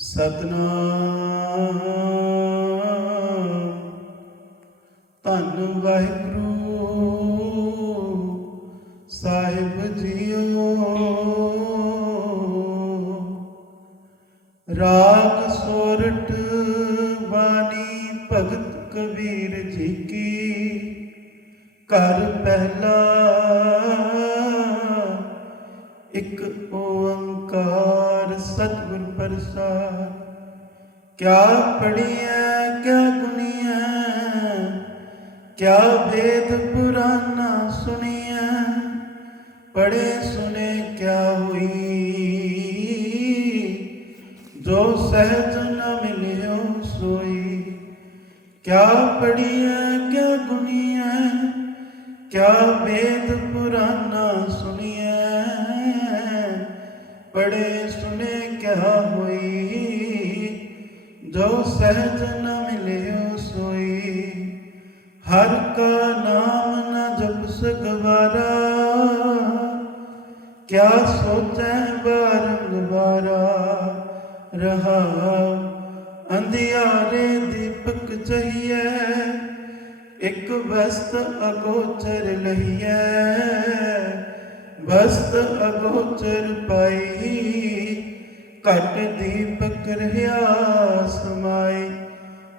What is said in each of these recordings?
ਸਤਨਾਮ। ਧੰਨ ਵਾਹਿਗੁਰੂ ਸਾਹਿਬ ਜੀਓ। ਰਾਗ ਸੋਰਠ ਬਾਣੀ ਭਗਤ ਕਬੀਰ ਜੀ ਕੀ। ਕਰ ਪਹਿਲਾ ਇੱਕ ਸਤਿਗੁਰ ਪ੍ਰਸਾਦ। ਕਿਆ ਪੜੀਐ ਕਿਆ ਗੁਣੀਐ, ਕਿਆ ਵੇਦ ਪੁਰਾਨਾ ਸੁਣੀਐ ਪੜੇ ਸੁਨੇ ਕਿਆ ਹੋਈ। ਜੋ ਸਹਿਜ ਨ ਮਿਲਿਓ ਸੋਈ। ਕਿਆ ਪੜੀਐ ਕਿਆ ਗੁਣੀਐ, ਕਿਆ ਵੇਦ ਪੁਰਾਨਾ ਸੁਨੇ ਹੋਈ, ਜੋ ਸਹਿਜ ਨ ਮਿਲਿਓ ਸੋਈ। ਹਰ ਕਾ ਨਾਮ ਨ ਜਪ ਸਕਵਾਰਾ ਕਿਆ ਸੋਚੈ ਬਾਰੰਗਵਾਰਾ ਰਹਾ ਅੰਧਿਆਰੇ ਦੀਪਕ ਚਹੀਐ, ਇੱਕ ਵਸਤ ਅਗੋਚਰ ਲਹੀਐ। ਬਸਤ ਅਗੋਚਰ ਪਾਈ ਘਟ ਦੀਪਕ ਰਹਾ ਸਮਾਈ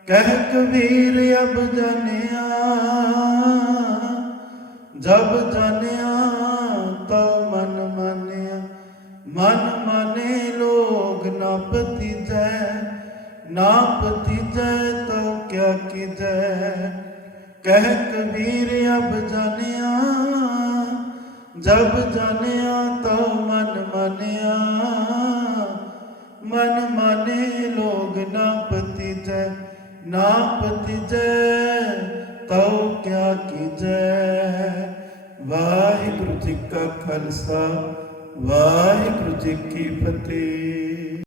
ਕਹਿ ਕਬੀਰ ਅਬ ਜਾਣਿਆ, ਜਬ ਜਾਣਿਆ ਤੋ ਮਨ ਮਾਨਿਆ, ਮਨ ਮਾਨੇ ਲੋਗ ਨਾ ਪਤੀਜੈ ਨਾ ਪਤੀਜੈ ਤੋ ਕਿਆ ਕੀਜੈ ਕਹਿ ਕਬੀਰ ਅਬ ਜਾਣਿਆ, ਜਬ ਜਾਣਿਆ ਤੋ ਮਨ ਮਾਨਿਆ। ਪਤੀਜੈ ਨਾ ਪਤੀਜੈ ਤਉ ਕਿਆ ਕੀਜੈ। ਵਾਹਿਗੁਰੂ ਜੀ ਕਾ ਖਾਲਸਾ ਵਾਹਿਗੁਰੂ ਜੀ ਕੀ ਫਤਿਹ।